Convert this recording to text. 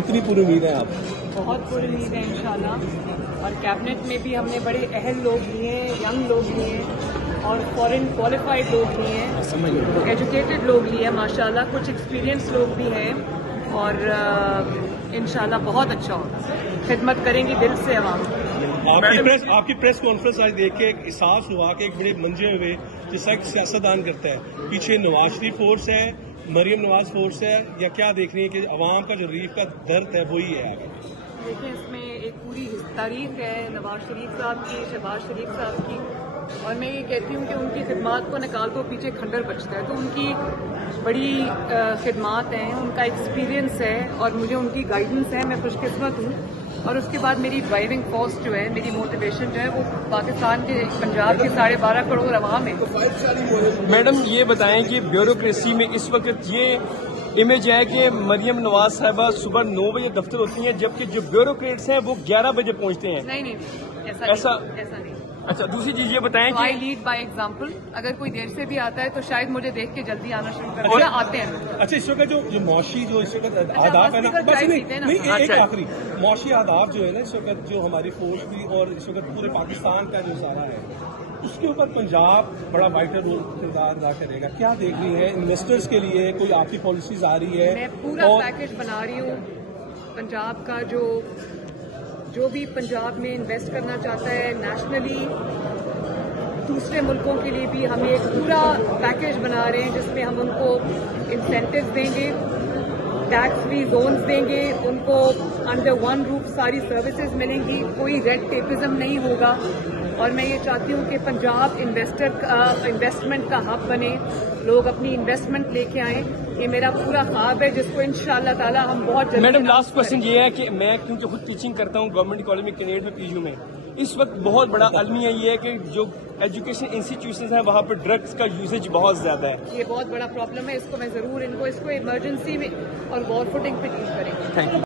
कितनी पूरी उम्मीद है आप? बहुत पूरी उम्मीद है इंशाल्लाह। और कैबिनेट में भी हमने बड़े अहल लोग लिए हैं, यंग लोग लिए हैं और फॉरेन क्वालिफाइड लोग लिए हैं, एजुकेटेड लोग लिए हैं माशाल्लाह, कुछ एक्सपीरियंस लोग भी हैं और इंशाल्लाह बहुत अच्छा होगा। खिदमत करेंगी दिल से अवाम। आपकी प्रेस कॉन्फ्रेंस आज देख के एक एहसास हुआ कि एक बड़े मंजे हुए जिसका एक सियासतदान करता है, पीछे नवाज शरीफ फोर्स है, मरियम नवाज फोर्स है, या क्या देख रही है कि अवाम का जो रीफ का दर्द है वही है आगे? देखिए, इसमें एक पूरी तारीख है नवाज शरीफ साहब की, शहबाज शरीफ साहब की, और मैं ये कहती हूँ कि उनकी खिदमात को निकाल तो पीछे खंडर बचता है। तो उनकी बड़ी खिदमात हैं, उनका एक्सपीरियंस है और मुझे उनकी गाइडेंस है, मैं खुशकिस्मत हूँ। और उसके बाद मेरी ड्राइविंग फोर्स जो है, मेरी मोटिवेशन जो है वो पाकिस्तान के, पंजाब के 12.5 करोड़ अवाम है। मैडम ये बताएं कि ब्यूरोक्रेसी में इस वक्त ये इमेज है कि मरियम नवाज साहिबा सुबह 9 बजे दफ्तर होती हैं, जबकि जो ब्यूरोक्रेट्स हैं वो 11 बजे पहुंचते हैं। नहीं, ऐसा नहीं। अच्छा, दूसरी चीज ये बताएं कि आई लीड बाय एग्जाम्पल। अगर कोई देर से भी आता है तो शायद मुझे देख के जल्दी आना शुरू कर दिया, आते हैं। अच्छा, इस वक्त जो मौशी जो इस वक्त आदाब है ना, बस नहीं एक आखिरी मौशी आदाब जो है ना इस वक्त, जो हमारी फौज भी और इस वक्त पूरे पाकिस्तान का जो सारा है, उसके ऊपर पंजाब बड़ा वाइटल रोल किरदार अदा करेगा। क्या देख रही है इन्वेस्टर्स के लिए, कोई आपकी पॉलिसीज आ रही है? मैं पूरा पैकेज बना रही हूँ पंजाब का, जो भी पंजाब में इन्वेस्ट करना चाहता है नेशनली, दूसरे मुल्कों के लिए भी हम एक पूरा पैकेज बना रहे हैं जिसमें हम उनको इंसेंटिव देंगे, टैक्स फ्री जोन्स देंगे, उनको अंडर वन रूफ सारी सर्विसेज मिलेंगी, कोई रेड टेपिज्म नहीं होगा। और मैं ये चाहती हूँ कि पंजाब इन्वेस्टमेंट का हब बने, लोग अपनी इन्वेस्टमेंट लेके आएं। ये मेरा पूरा ख्वाब है जिसको इंशाअल्लाह ताला हम बहुत जल्दी। मैडम, लास्ट क्वेश्चन ये है कि मैं क्योंकि खुद टीचिंग करता हूँ गवर्नमेंट कॉलेज में, कैनेड में, पीयू में, इस वक्त बहुत बड़ा अलमिया ये है कि जो एजुकेशन इंस्टीट्यूशन है वहाँ पर ड्रग्स का यूसेज बहुत ज्यादा है। ये बहुत बड़ा प्रॉब्लम है, इसको मैं जरूर इसको इमरजेंसी में और वॉर फुटिंग पे डील करेंगे। Thank you.